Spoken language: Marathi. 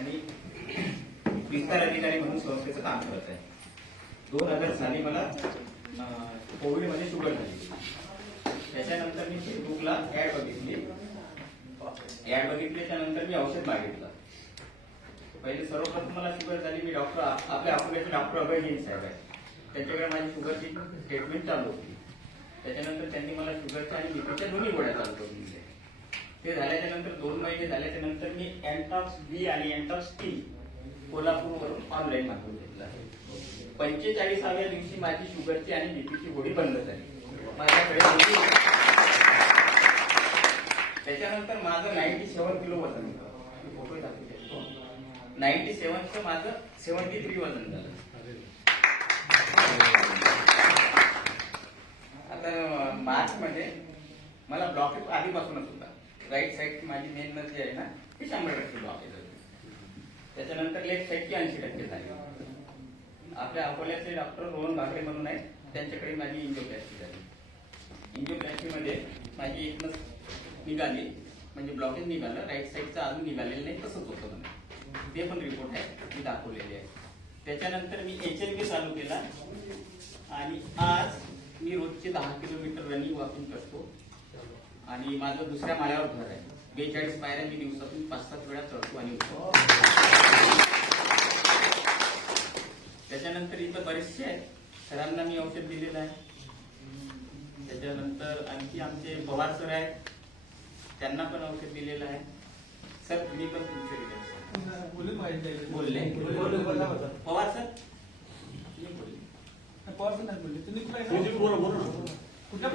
आणि विस्तार अधिकारी म्हणून संस्थेचं काम करत आहे. दोन हजार साली मला कोविडमध्ये शुगर झाली त्याच्यानंतर मी फेसबुकला ऍड बघितली. ऍड बघितल्याच्या नंतर मी औषध मागितलं. पहिले सर्वप्रथम मला शुगर झाली. मी डॉक्टर आपल्या अकोल्याचे डॉक्टर अभय साहेब आहे त्यांच्याकडे माझी शुगरची ट्रीटमेंट चालू होती. त्याच्यानंतर त्यांनी मला शुगरच्या आणि बीपीच्या दोन्ही गोळ्या चालू करून दिल्या. ते झाल्याच्यानंतर दोन महिने झाल्याच्यानंतर मी अँटॉक्स बी आणि अँटॉक्स टी कोल्हापूरवरून ऑनलाईन मागवून घेतला पंचेचाळीसाव्या दिवशी माझी शुगरची आणि बीपीची गोळी बंद झाली. माझ्याकडे त्याच्यानंतर माझं नाईन्टी सेवन किलो वजन होतं. फोटो दाखवू नाईन्टी सेवनचं माझं सेवन्टी थ्री वजन झालं. आता मार्चमध्ये मला ब्लॉकेज आधीपासूनच होता. राईट साईड माझी मेन नदी आहे ना ती शंभर टक्के ब्लॉकेज होती. त्याच्यानंतर लेफ्ट साईडची ऐंशी टक्के झाली. आपल्या अकोल्याचे डॉक्टर रोहन भाकरे म्हणून आहेत त्यांच्याकडे माझी इंजिओप्लॅस्टी झाली. इंजिओप्लॅस्टी मध्ये माझी एक नस निघाली म्हणजे ब्लॉकेज निघालं राईट साईडचं अजून निघालेलं नाही तसंच होतं म्हणे ते पण रिपोर्ट आहे मी दाखवलेले आहे. त्याच्यानंतर मी एच एल बी चालू केला आणि आज मी रोजचे दहा किलोमीटर रनिंग वॉकिंग करतो. आणि माझं दुसऱ्या माळ्यावर घर आहे. बेचाळीस पायऱ्या मी दिवसातून पाच सात वेळा चढतो आणि उठतो. त्याच्यानंतर इथं बरेचसे आहेत. सरांना मी औषध दिलेलं आहे. त्याच्यानंतर आणखी आमचे पवार सर आहेत. त्यांना पण औषध दिलेलं आहे. सर तुम्ही पण तुमचे दिले सर. बोलले पवार सर? तुम्ही बोलले. पवार नाही बोलले. तुम्ही कुठल्या